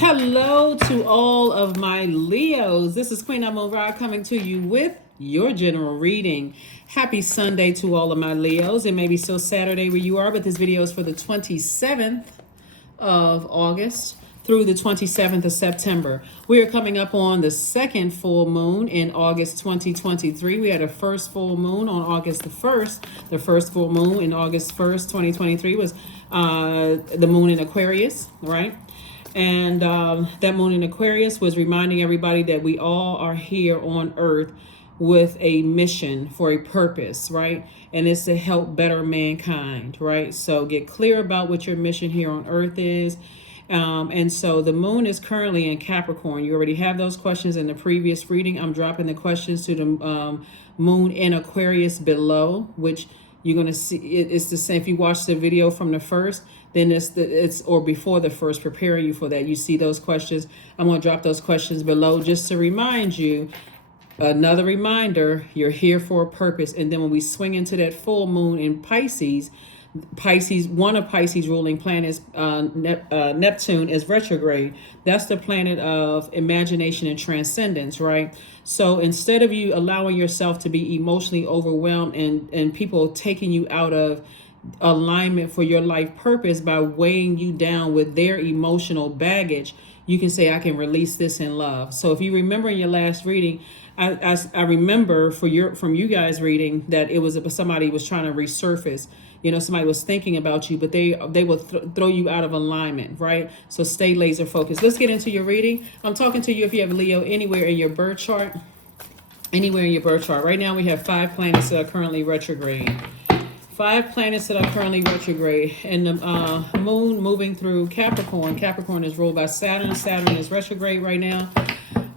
Hello to all of my Leos. This is Queen Amun Ra coming to you with your general reading. Happy Sunday to all of my Leos. It may be still Saturday where you are, but this video is for the 27th of August through the 27th of September. We are coming up on the second full moon in August 2023. We had a first full moon on August the 1st. The first full moon in August 1st, 2023 was the moon in Aquarius, right? And that moon in Aquarius was reminding everybody that we all are here on Earth with a mission for a purpose, right? And it's to help better mankind, right? So get clear about what your mission here on Earth is. And so the moon is currently in Capricorn. You already have those questions in the previous reading. I'm dropping the questions to the moon in Aquarius below, which you're going to see. It's the same. If you watch the video from the first, then it's or before the first, preparing you for that. You see those questions. I'm going to drop those questions below just to remind you. Another reminder, you're here for a purpose. And then when we swing into that full moon in Pisces, one of Pisces ruling planets, Neptune, is retrograde. That's the planet of imagination and transcendence, right? So instead of you allowing yourself to be emotionally overwhelmed and people taking you out of alignment for your life purpose by weighing you down with their emotional baggage, you can say, I can release this in love. So if you remember in your last reading, I remember from you guys reading that it was somebody was trying to resurface. You know, somebody was thinking about you, but they will throw you out of alignment, right? So stay laser focused. Let's get into your reading. I'm talking to you if you have Leo anywhere in your birth chart. Anywhere in your birth chart. Right now we have 5 planets that are currently retrograde. 5 planets that are currently retrograde. And the moon moving through Capricorn. Capricorn is ruled by Saturn. Saturn is retrograde right now.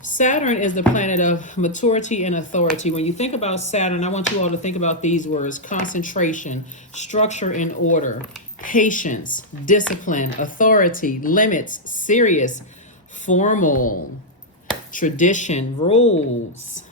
Saturn is the planet of maturity and authority. When you think about Saturn, I want you all to think about these words: concentration, structure and order, patience, discipline, authority, limits, serious, formal, tradition, rules,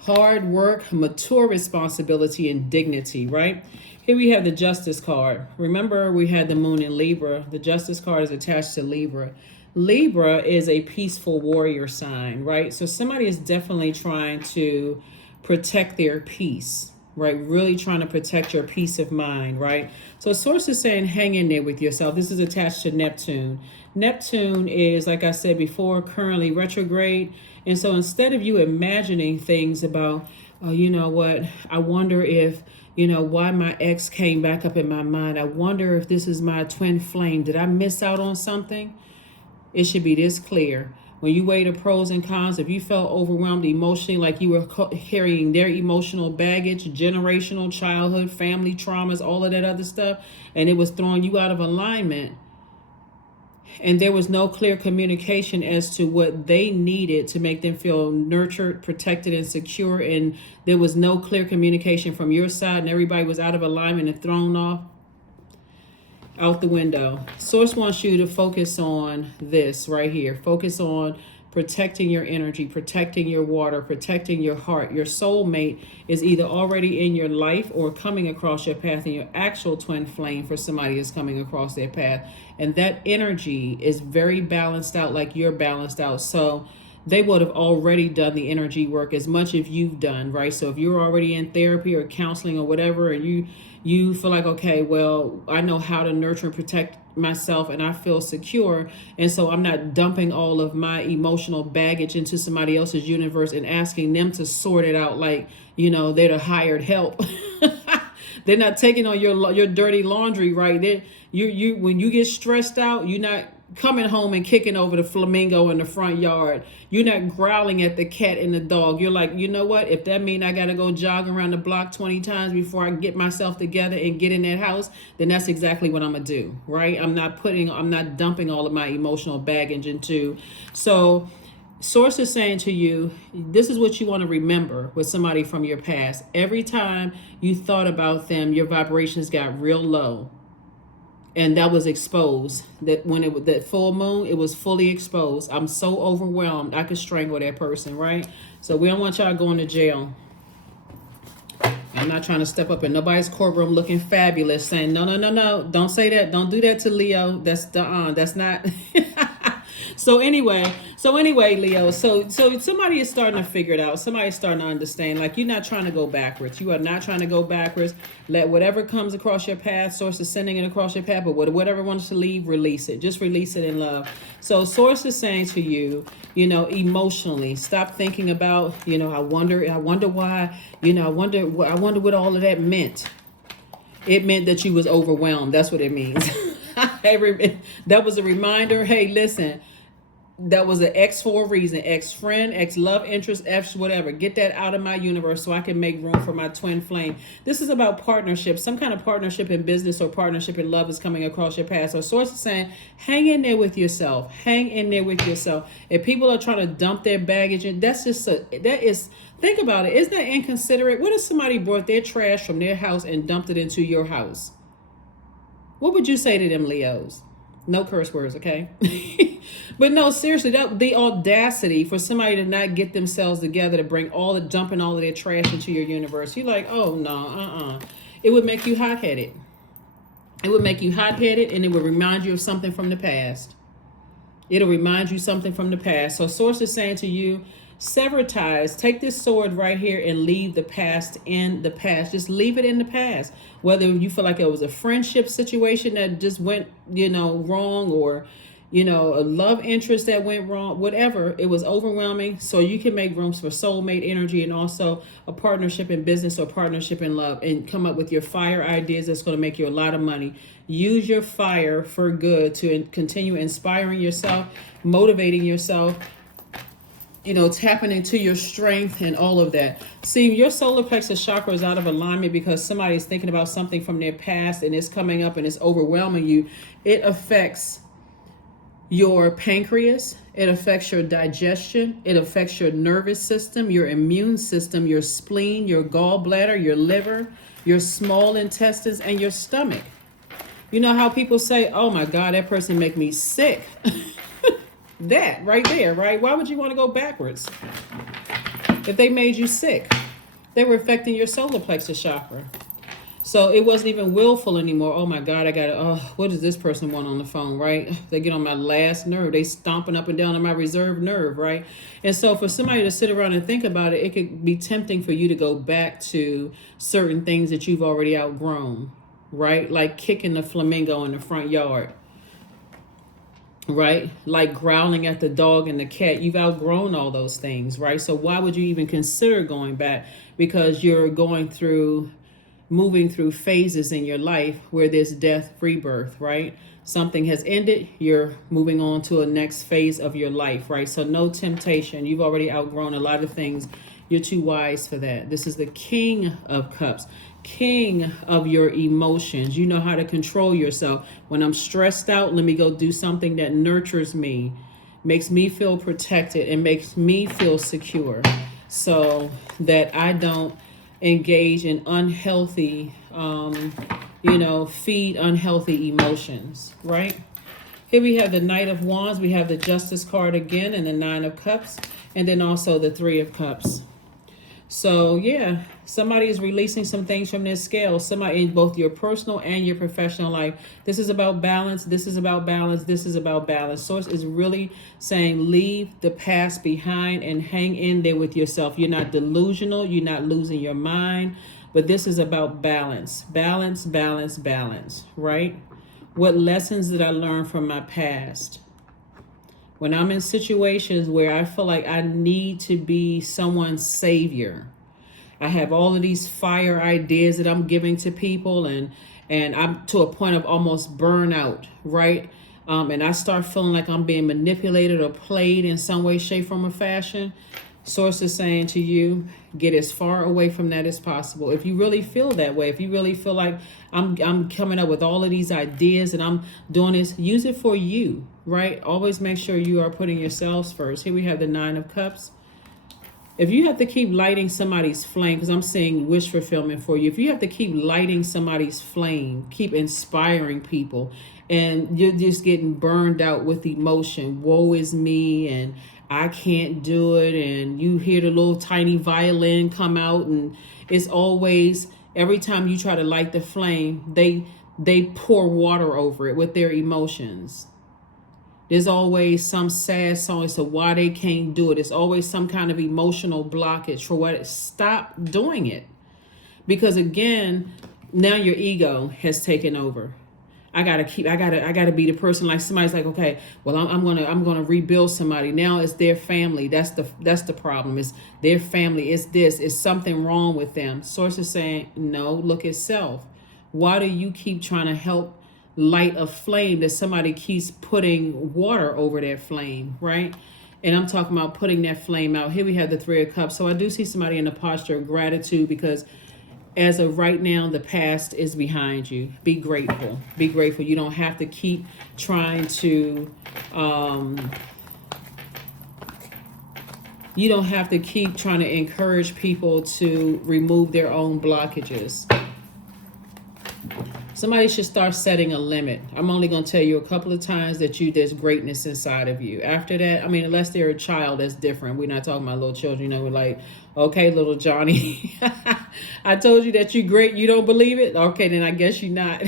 hard work, mature responsibility, and dignity, right? Here we have the Justice card. Remember, we had the moon in Libra. The Justice card is attached to Libra. Libra is a peaceful warrior sign, right? So somebody is definitely trying to protect their peace, right? Really trying to protect your peace of mind, right? So source is saying hang in there with yourself. This is attached to Neptune. Neptune is, like I said before, currently retrograde. And so instead of you imagining things about, oh, you know what, I wonder if, why my ex came back up in my mind. I wonder if this is my twin flame. Did I miss out on something? It should be this clear. When you weigh the pros and cons, if you felt overwhelmed emotionally, like you were carrying their emotional baggage, generational, childhood, family traumas, all of that other stuff, and it was throwing you out of alignment, and there was no clear communication as to what they needed to make them feel nurtured, protected, and secure, and there was no clear communication from your side, and everybody was out of alignment and thrown off, out the window. Source wants you to focus on this right here. Focus on protecting your energy, protecting your water, protecting your heart. Your soulmate is either already in your life or coming across your path, and your actual twin flame for somebody is coming across their path. And that energy is very balanced out, like you're balanced out. So they would have already done the energy work as much as you've done, right? So if you're already in therapy or counseling or whatever, and you feel like, okay, well, I know how to nurture and protect myself and I feel secure, and so I'm not dumping all of my emotional baggage into somebody else's universe and asking them to sort it out like, they're the hired help. They're not taking on your dirty laundry, right? You when you get stressed out, you're not coming home and kicking over the flamingo in the front yard. You're not growling at the cat and the dog. You're like, you know what? If that means I got to go jog around the block 20 times before I get myself together and get in that house, then that's exactly what I'm going to do, right? I'm not dumping all of my emotional baggage into. So Source is saying to you, this is what you want to remember with somebody from your past. Every time you thought about them, your vibrations got real low. And that was exposed. That when that full moon, it was fully exposed. I'm so overwhelmed, I could strangle that person, right? So we don't want y'all going to jail. I'm not trying to step up in nobody's courtroom looking fabulous, saying no. Don't say that. Don't do that to Leo. That's not. So anyway, Leo. So somebody is starting to figure it out. Somebody's starting to understand. Like, you're not trying to go backwards. You are not trying to go backwards. Let whatever comes across your path, source is sending it across your path, but whatever wants to leave, release it. Just release it in love. So source is saying to you, emotionally, stop thinking about, I wonder why, I wonder what all of that meant. It meant that you was overwhelmed. That's what it means. That was a reminder. Hey, listen, that was an X for a reason. Ex friend, ex love interest, X whatever. Get that out of my universe so I can make room for my twin flame. This is about partnership. Some kind of partnership in business or partnership in love is coming across your path. So source is saying, hang in there with yourself. Hang in there with yourself. If people are trying to dump their baggage in, think about it. Isn't that inconsiderate? What if somebody brought their trash from their house and dumped it into your house? What would you say to them, Leos? No curse words, okay? But no, seriously, the audacity for somebody to not get themselves together to bring dumping all of their trash into your universe. You're like, oh no, It would make you hot-headed. It would make you hot-headed, and it would remind you of something from the past. It'll remind you something from the past. So source is saying to you, sever ties. Take this sword right here and leave the past in the past. Just leave it in the past. Whether you feel like it was a friendship situation that just went, wrong, or, a love interest that went wrong, whatever, it was overwhelming. So you can make rooms for soulmate energy and also a partnership in business or partnership in love, and come up with your fire ideas that's going to make you a lot of money. Use your fire for good to continue inspiring yourself, motivating yourself, tapping into your strength and all of that. See, your solar plexus chakra is out of alignment because somebody's thinking about something from their past and it's coming up and it's overwhelming you. It affects your pancreas. It affects your digestion. It affects your nervous system, your immune system, your spleen, your gallbladder, your liver, your small intestines, and your stomach. You know how people say, oh my God, that person make me sick. That right there, right? Why would you want to go backwards? If they made you sick, they were affecting your solar plexus chakra. So it wasn't even willful anymore. Oh my God, what does this person want on the phone, right? They get on my last nerve. They stomping up and down on my reserved nerve, right? And so for somebody to sit around and think about it, it could be tempting for you to go back to certain things that you've already outgrown, right? Like kicking the flamingo in the front yard. Right? Like growling at the dog and the cat. You've outgrown all those things, right? So why would you even consider going back? Because you're moving through phases in your life where there's death, rebirth, right? Something has ended, you're moving on to a next phase of your life, right? So no temptation. You've already outgrown a lot of things. You're too wise for that. This is the King of Cups. King of your emotions. You know how to control yourself. When I'm stressed out, let me go do something that nurtures me, makes me feel protected, and makes me feel secure, so that I don't engage in unhealthy, feed unhealthy emotions, right? Here we have the Knight of Wands. We have the Justice card again, and the Nine of Cups, and then also the Three of Cups. So yeah, somebody is releasing some things from their scale. Somebody in both your personal and your professional life. This is about balance. This is about balance. This is about balance. Source is really saying leave the past behind and hang in there with yourself. You're not delusional. You're not losing your mind. But this is about balance. Balance, balance, balance, right? What lessons did I learn from my past? When I'm in situations where I feel like I need to be someone's savior, I have all of these fire ideas that I'm giving to people, and I'm to a point of almost burnout, right? And I start feeling like I'm being manipulated or played in some way, shape, form, or fashion. Source is saying to you, get as far away from that as possible. If you really feel that way, if you really feel like I'm coming up with all of these ideas and I'm doing this, use it for you, right? Always make sure you are putting yourselves first. Here we have the Nine of Cups. If you have to keep lighting somebody's flame, because I'm seeing wish fulfillment for you. If you have to keep lighting somebody's flame, keep inspiring people, and you're just getting burned out with emotion, woe is me, and I can't do it, and you hear the little tiny violin come out, and it's always, every time you try to light the flame, they pour water over it with their emotions. There's always some sad song as to why they can't do it. It's always some kind of emotional blockage for what. Stop doing it. Because again, now your ego has taken over. I gotta be the person. Like somebody's like, okay, well, I'm gonna rebuild somebody. Now it's their family. That's the problem. It's their family. It's this. It's something wrong with them. Source is saying, no, look at self. Why do you keep trying to help light a flame that somebody keeps putting water over that flame, right? And I'm talking about putting that flame out. Here we have the Three of Cups. So I do see somebody in a posture of gratitude because as of right now, the past is behind you. Be grateful. Be grateful. You don't have to keep trying to, you don't have to keep trying to encourage people to remove their own blockages. Somebody should start setting a limit. I'm only going to tell you a couple of times that there's greatness inside of you. After that, I mean, unless they're a child, that's different. We're not talking about little children. You know, we're like, okay, little Johnny, I told you that you're great. You don't believe it? Okay, then I guess you're not.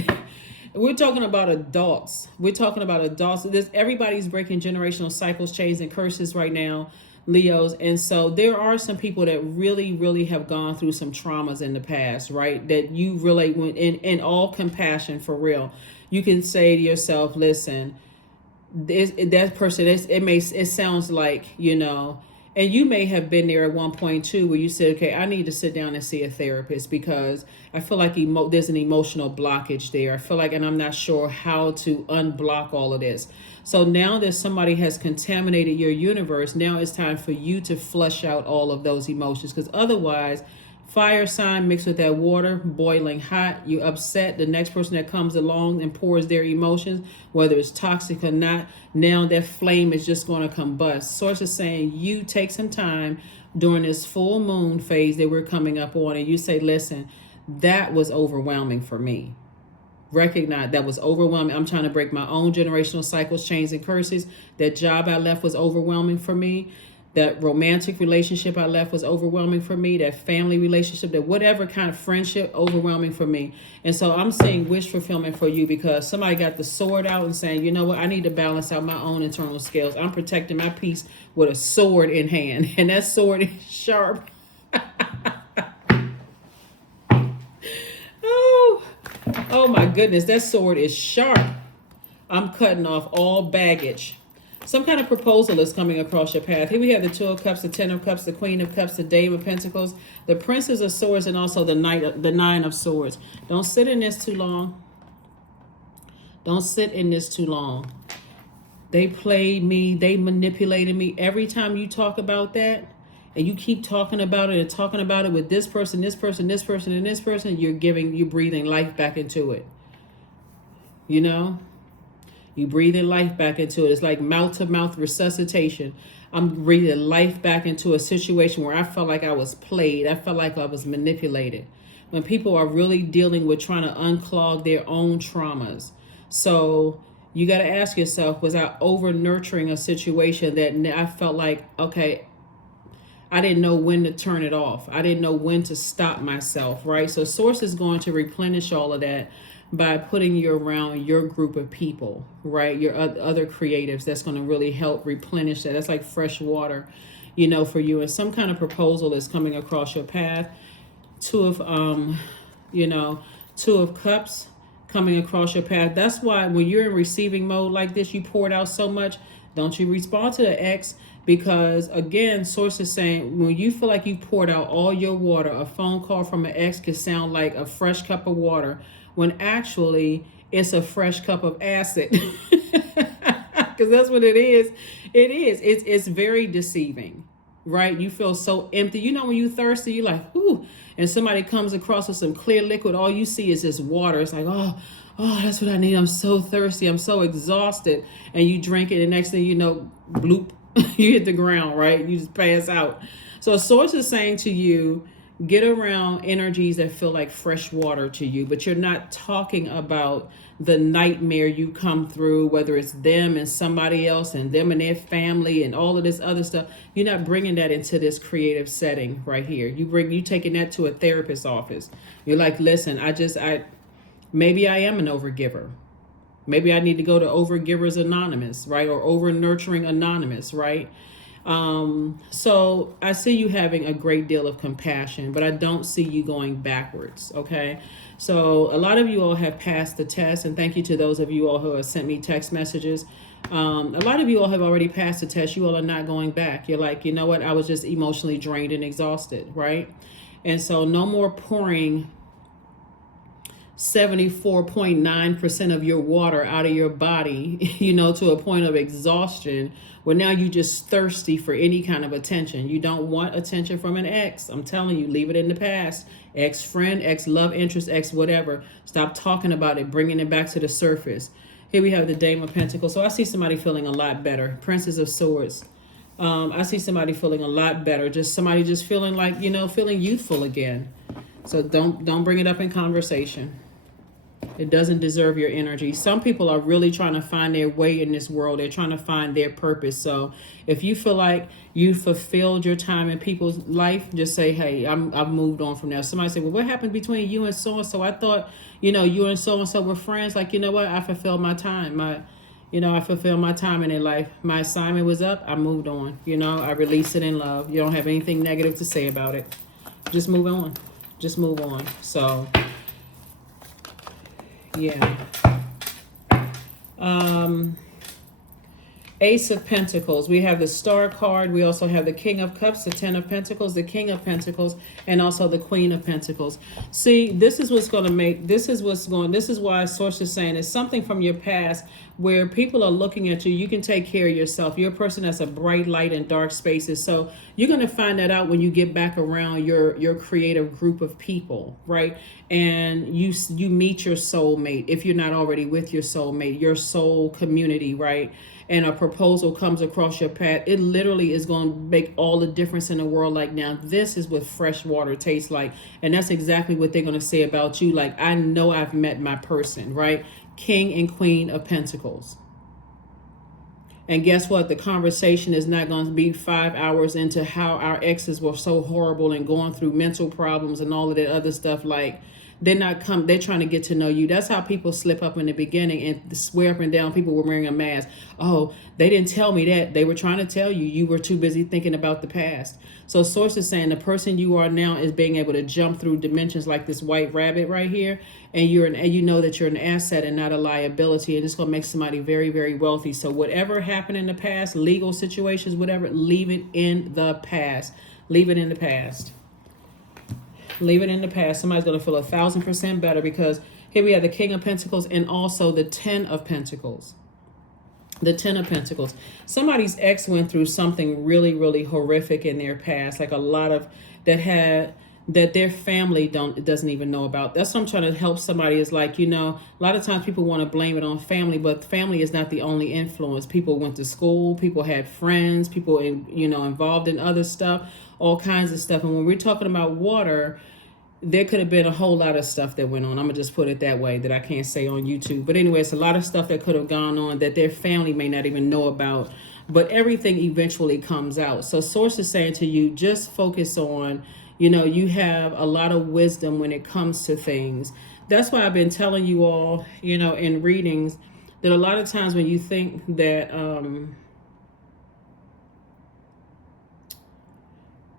We're talking about adults. We're talking about adults. Everybody's breaking generational cycles, chains, and curses right now, Leos. And so there are some people that really, really have gone through some traumas in the past, right? That you really, in all compassion, for real, you can say to yourself, listen, that person, it sounds like, you know, and you may have been there at one point too, where you said, okay, I need to sit down and see a therapist because I feel like there's an emotional blockage there. I feel like, and I'm not sure how to unblock all of this. So now that somebody has contaminated your universe, now it's time for you to flush out all of those emotions, because otherwise, fire sign mixed with that water, boiling hot, you upset. The next person that comes along and pours their emotions, whether it's toxic or not, now that flame is just going to combust. Source is saying you take some time during this full moon phase that we're coming up on, and you say, listen, that was overwhelming for me. Recognize that was overwhelming. I'm trying to break my own generational cycles, chains, and curses. That job I left was overwhelming for me. That romantic relationship I left was overwhelming for me. That family relationship, that whatever kind of friendship, overwhelming for me. And so I'm saying wish fulfillment for you, because somebody got the sword out and saying, you know what, I need to balance out my own internal scales. I'm protecting my peace with a sword in hand. And that sword is sharp. Oh my goodness, that sword is sharp. I'm cutting off all baggage. Some kind of proposal is coming across your path. Here we have the Two of Cups, the Ten of Cups, the Queen of Cups, the Dame of Pentacles, the Princess of Swords, and also the Nine of Swords. Don't sit in this too long. Don't sit in this too long. They played me. They manipulated me. Every time you talk about that, and you keep talking about it and talking about it with this person, this person, this person, and this person, you're breathing life back into it. You know? You breathing life back into it. It's like mouth-to-mouth resuscitation. I'm breathing life back into a situation where I felt like I was played. I felt like I was manipulated. When people are really dealing with trying to unclog their own traumas. So you got to ask yourself, was I over-nurturing a situation that I felt like, okay, I didn't know when to turn it off. I didn't know when to stop myself, right? So Source is going to replenish all of that by putting you around your group of people, right? Your other creatives. That's going to really help replenish that. That's like fresh water, you know, for you. And some kind of proposal is coming across your path. Two of Cups coming across your path. That's why when you're in receiving mode like this, you poured out so much. Don't you respond to the ex, because again, Source is saying when you feel like you poured out all your water, a phone call from an ex could sound like a fresh cup of water, when actually it's a fresh cup of acid. Because that's what it is. It's very deceiving, right? You feel so empty. You know, when you thirsty, you're like, ooh, and somebody comes across with some clear liquid, all you see is this water. It's like, oh, that's what I need. I'm so thirsty. I'm so exhausted. And you drink it, and next thing you know, bloop, you hit the ground, right? You just pass out. So Source is saying to you, get around energies that feel like fresh water to you, but you're not talking about the nightmare you come through, whether it's them and somebody else and them and their family and all of this other stuff. You're not bringing that into this creative setting right here. You taking that to a therapist's office. You're like, listen, maybe I am an overgiver. Maybe I need to go to Overgivers Anonymous, right? Or Over Nurturing Anonymous, right? So I see you having a great deal of compassion, but I don't see you going backwards. Okay. So a lot of you all have passed the test, and thank you to those of you all who have sent me text messages. A lot of you all have already passed the test. You all are not going back. You're like, you know what? I was just emotionally drained and exhausted, right? And so no more pouring 74.9% of your water out of your body, to a point of exhaustion, where now you're just thirsty for any kind of attention. You don't want attention from an ex. I'm telling you, leave it in the past. Ex-friend, ex-love interest, ex-whatever. Stop talking about it, bringing it back to the surface. Here we have the Dame of Pentacles. So I see somebody feeling a lot better. Princess of Swords. I see somebody feeling a lot better. Just somebody just feeling like, feeling youthful again. So don't bring it up in conversation. It doesn't deserve your energy. Some people are really trying to find their way in this world. They're trying to find their purpose. So if you feel like you fulfilled your time in people's life, just say, hey, I've moved on from that. Somebody say, well, what happened between you and so-and-so? I thought, you and so-and-so were friends. Like, you know what? I fulfilled my time. I fulfilled my time in their life. My assignment was up. I moved on. I released it in love. You don't have anything negative to say about it. Just move on. Just move on. So... yeah. Ace of Pentacles. We have the Star card. We also have the King of Cups, the Ten of Pentacles, the King of Pentacles, and also the Queen of Pentacles. See, this is why Source is saying it's something from your past where people are looking at you. You can take care of yourself. You're a person that's a bright light in dark spaces. So you're going to find that out when you get back around your creative group of people, right? And you meet your soulmate. If you're not already with your soulmate, your soul community, right? And a proposal comes across your path, it literally is going to make all the difference in the world. Like, now this is what fresh water tastes like. And that's exactly what they're going to say about you. Like, I know I've met my person, right? King and Queen of Pentacles. And guess what? The conversation is not going to be 5 hours into how our exes were so horrible and going through mental problems and all of that other stuff. Like, they're trying to get to know you. That's how people slip up in the beginning and swear up and down people were wearing a mask. Oh, they didn't tell me that. They were trying to tell you. You were too busy thinking about the past. So Source is saying the person you are now is being able to jump through dimensions like this white rabbit right here. And you know that you're an asset and not a liability. And it's going to make somebody very, very wealthy. So whatever happened in the past, legal situations, whatever, leave it in the past. Leave it in the past. Leave it in the past. Somebody's going to feel 1,000% better, because here we have the King of Pentacles and also the Ten of Pentacles. The Ten of Pentacles. Somebody's ex went through something really, really horrific in their past. Like a lot of that their family doesn't even know about. That's what I'm trying to help somebody is like, a lot of times people want to blame it on family, but family is not the only influence. People went to school, people had friends, people involved in other stuff, all kinds of stuff. And when we're talking about water, there could have been a whole lot of stuff that went on. I'm going to just put it that way, that I can't say on YouTube. But anyway, it's a lot of stuff that could have gone on that their family may not even know about. But everything eventually comes out. So Source is saying to you, just focus on, you have a lot of wisdom when it comes to things. That's why I've been telling you all, in readings, that a lot of times when you think that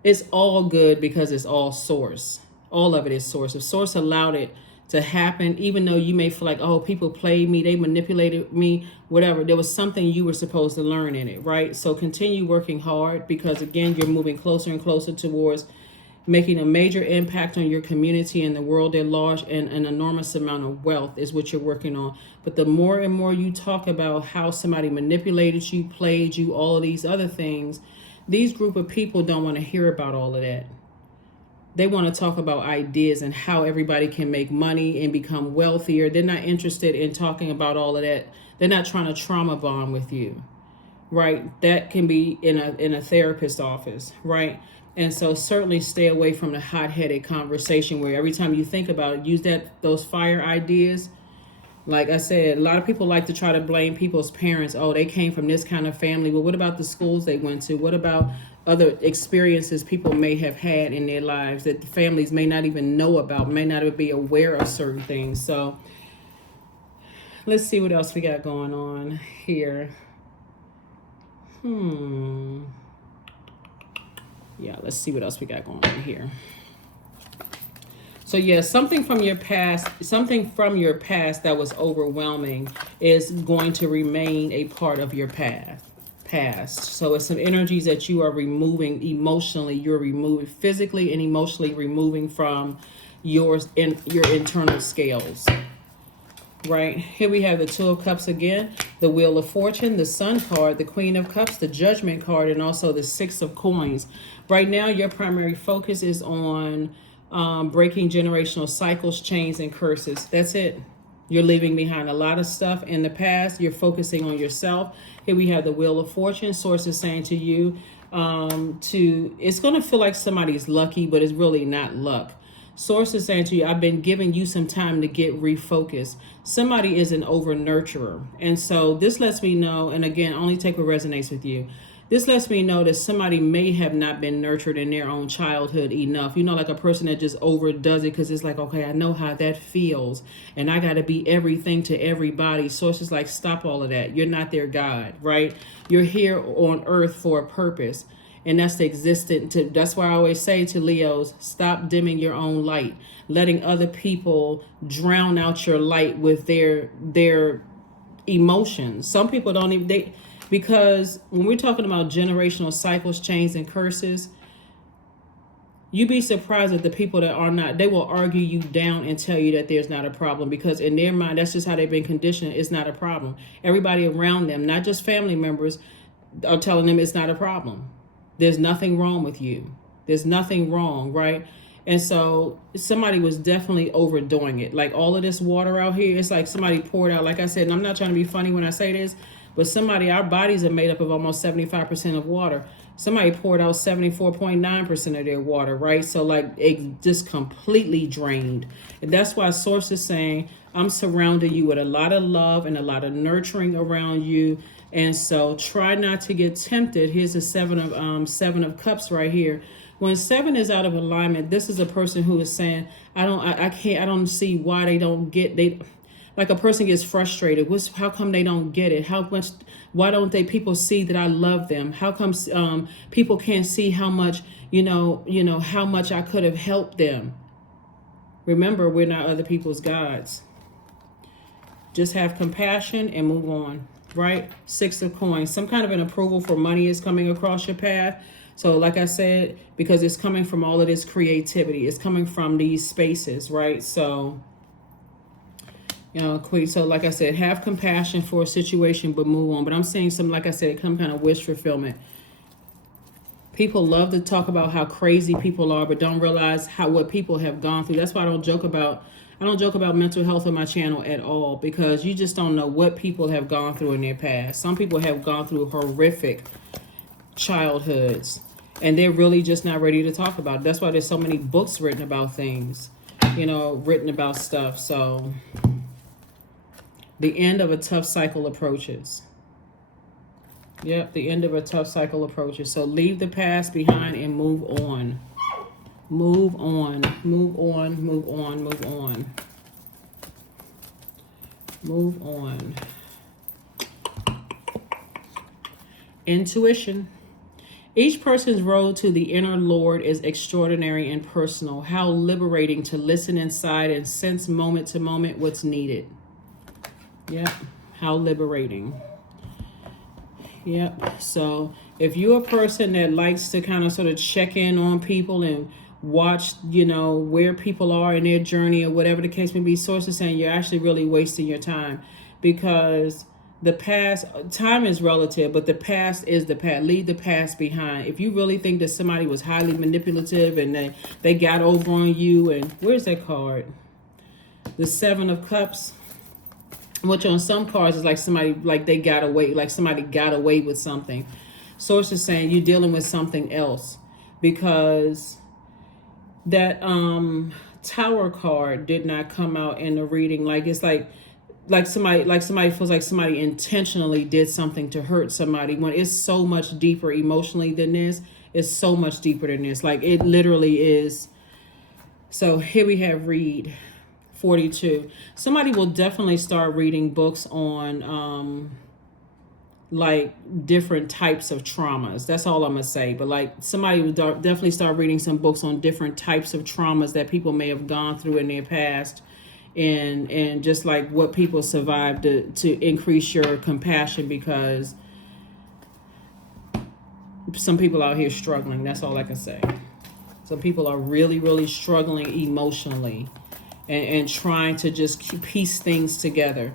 it's all good because it's all Source. All of it is Source. If Source allowed it to happen, even though you may feel like, oh, people played me, they manipulated me, whatever, there was something you were supposed to learn in it, right? So continue working hard, because again, you're moving closer and closer towards making a major impact on your community and the world at large, and an enormous amount of wealth is what you're working on. But the more and more you talk about how somebody manipulated you, played you, all of these other things, these group of people don't want to hear about all of that. They want to talk about ideas and how everybody can make money and become wealthier. They're not interested in talking about all of that. They're not trying to trauma bond with you, right? That can be in a therapist office, right? And so certainly stay away from the hot-headed conversation where every time you think about it, use those fire ideas. Like I said, a lot of people like to try to blame people's parents. Oh, they came from this kind of family. Well, what about the schools they went to? What about other experiences people may have had in their lives that the families may not even know about, may not be aware of certain things? So Let's see what else we got going on here. Yeah, let's see what else we got going on here. So yeah, something from your past that was overwhelming is going to remain a part of your past. So it's some energies that you are removing emotionally. You're removing physically and emotionally, removing from your internal scales. Right, here we have the Two of Cups again, the Wheel of Fortune, the Sun card, the Queen of Cups, the Judgment card, and also the Six of Coins. Right now, your primary focus is on breaking generational cycles, chains, and curses. That's it. You're leaving behind a lot of stuff in the past. You're focusing on yourself. Here we have the Wheel of Fortune. Source is saying to you, it's going to feel like somebody's lucky, but it's really not luck. Source is saying to you, I've been giving you some time to get refocused. Somebody is an over nurturer. And so this lets me know, and again, only take what resonates with you. This lets me know that somebody may have not been nurtured in their own childhood enough. You know, like a person that just overdoes it because it's like, okay, I know how that feels and I got to be everything to everybody. Source is like, stop all of that. You're not their God, right? You're here on earth for a purpose. And that's that's why I always say to Leos, stop dimming your own light, letting other people drown out your light with their emotions. Some people don't even, because when we're talking about generational cycles, chains, and curses, you'd be surprised at the people that are not, they will argue you down and tell you that there's not a problem, because in their mind, that's just how they've been conditioned. It's not a problem. Everybody around them, not just family members, are telling them it's not a problem. There's nothing wrong with you. There's nothing wrong, right? And so somebody was definitely overdoing it. Like all of this water out here, it's like somebody poured out, like I said, and I'm not trying to be funny when I say this, but our bodies are made up of almost 75% of water. Somebody poured out 74.9% of their water, right? So like it just completely drained. And that's why Source is saying, I'm surrounding you with a lot of love and a lot of nurturing around you. And so try not to get tempted. Here's the Seven of Cups right here. When 7 is out of alignment, this is a person who is saying, I don't see why they don't get, like a person gets frustrated. How come they don't get it? Why don't people see that I love them? How come people can't see how much, how much I could have helped them? Remember, we're not other people's gods. Just have compassion and move on. Right? 6 of Coins. Some kind of an approval for money is coming across your path. So like I said, because it's coming from all of this creativity. It's coming from these spaces, right? So, Queen. So like I said, have compassion for a situation, but move on. But I'm seeing like I said, some kind of wish fulfillment. People love to talk about how crazy people are, but don't realize what people have gone through. That's why I don't joke about mental health on my channel at all, because you just don't know what people have gone through in their past. Some people have gone through horrific childhoods and they're really just not ready to talk about it. That's why there's so many books written about things, written about stuff. So the end of a tough cycle approaches. Yep, the end of a tough cycle approaches. So leave the past behind and move on. Move on, move on, move on, move on. Move on. Intuition. Each person's road to the inner Lord is extraordinary and personal. How liberating to listen inside and sense moment to moment what's needed. Yep, how liberating. Yep, so if you're a person that likes to kind of sort of check in on people and watch, where people are in their journey or whatever the case may be, Source is saying you're actually really wasting your time, because the past, time is relative, but the past is the past. Leave the past behind. If you really think that somebody was highly manipulative and they got over on you, and where's that card? The 7 of Cups, which on some cards is like somebody, like they got away, like somebody got away with something. Source is saying you're dealing with something else, because that Tower card did not come out in the reading. Like it's like somebody feels like somebody intentionally did something to hurt somebody, when it's so much deeper emotionally than this. It's so much deeper than this. Like it literally is. So here we have read. 42. Somebody will definitely start reading books on like different types of traumas. That's all I'm gonna say. But like somebody would definitely start reading some books on different types of traumas that people may have gone through in their past, and just like what people survived to increase your compassion, because some people out here struggling. That's all I can say. Some people are really, really struggling emotionally, and trying to just piece things together.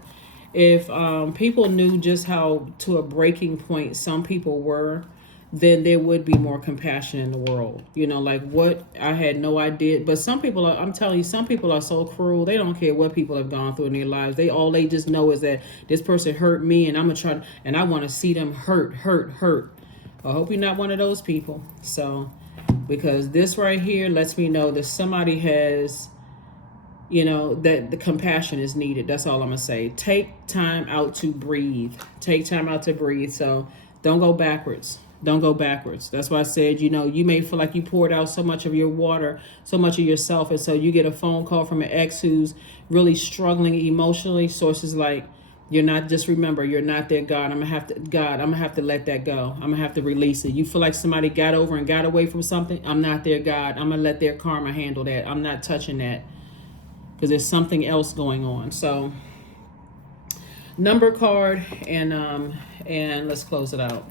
If people knew just how to a breaking point some people were, then there would be more compassion in the world. You know, like what I had no idea. But some people are, I'm telling you, some people are so cruel. They don't care what people have gone through in their lives. They just know is that this person hurt me, and I'm gonna try, and I want to see them hurt. I hope you're not one of those people. So, because this right here lets me know that somebody has, you know, that the compassion is needed. That's all I'm gonna say. Take time out to breathe. Take time out to breathe. So don't go backwards. Don't go backwards. That's why I said, you know, you may feel like you poured out so much of your water, so much of yourself, and so you get a phone call from an ex who's really struggling emotionally. Sources like, you're not, just remember, you're not their God. I'm gonna have to let that go. I'm gonna have to release it. You feel like somebody got over and got away from something. I'm not their God. I'm gonna let their karma handle that. I'm not touching that, because there's something else going on. So number card, and let's close it out.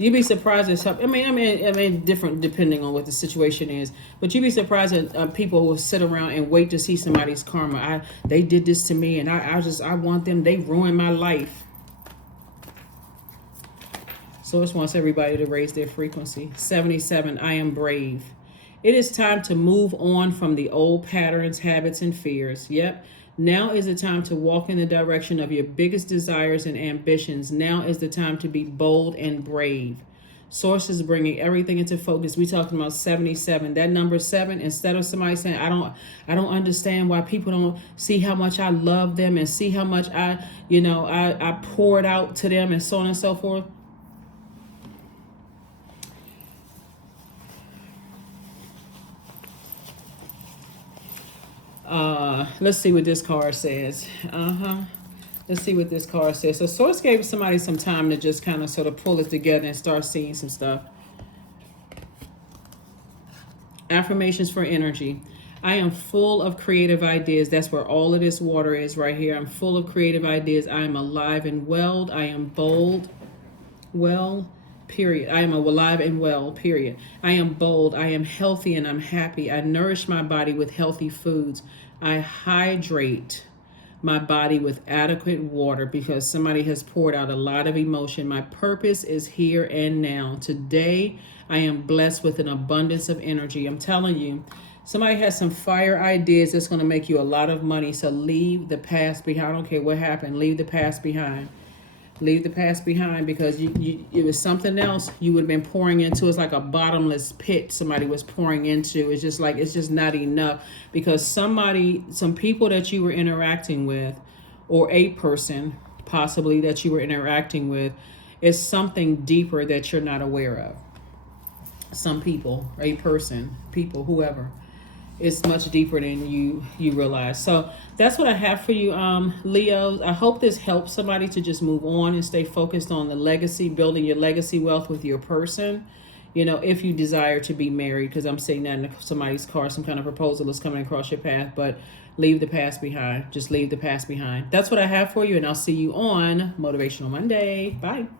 You'd be surprised at some. I mean, different depending on what the situation is. But you'd be surprised at people who will sit around and wait to see somebody's karma. They did this to me, and I want them. They ruined my life. So it wants everybody to raise their frequency. 77. I am brave. It is time to move on from the old patterns, habits, and fears. Yep. Now is the time to walk in the direction of your biggest desires and ambitions. Now is the time to be bold and brave. Sources bringing everything into focus. We talking about 77. That number 7, instead of somebody saying, I don't understand why people don't see how much I love them and see how much I poured out to them and so on and so forth. Let's see what this card says. Let's see what this card says. So Source gave somebody some time to just kind of sort of pull it together and start seeing some stuff. Affirmations for energy. I am full of creative ideas. That's where all of this water is right here. I'm full of creative ideas. I am alive and well. I am bold. Well, period. I am alive and well, period. I am bold. I am healthy and I'm happy. I nourish my body with healthy foods. I hydrate my body with adequate water because somebody has poured out a lot of emotion. My purpose is here and now. Today, I am blessed with an abundance of energy. I'm telling you, somebody has some fire ideas that's going to make you a lot of money. So leave the past behind. I don't care what happened. Leave the past behind. Leave the past behind, because it was something else you would have been pouring into. It's like a bottomless pit somebody was pouring into. It's just like, it's just not enough, because some people that you were interacting with, or a person possibly that you were interacting with, is something deeper that you're not aware of. Some people, a person, people, whoever. It's much deeper than you realize. So that's what I have for you, Leos. I hope this helps somebody to just move on and stay focused on the legacy, building your legacy wealth with your person. You know, if you desire to be married, because I'm seeing that in somebody's car, some kind of proposal is coming across your path. But leave the past behind. Just leave the past behind. That's what I have for you, and I'll see you on Motivational Monday. Bye.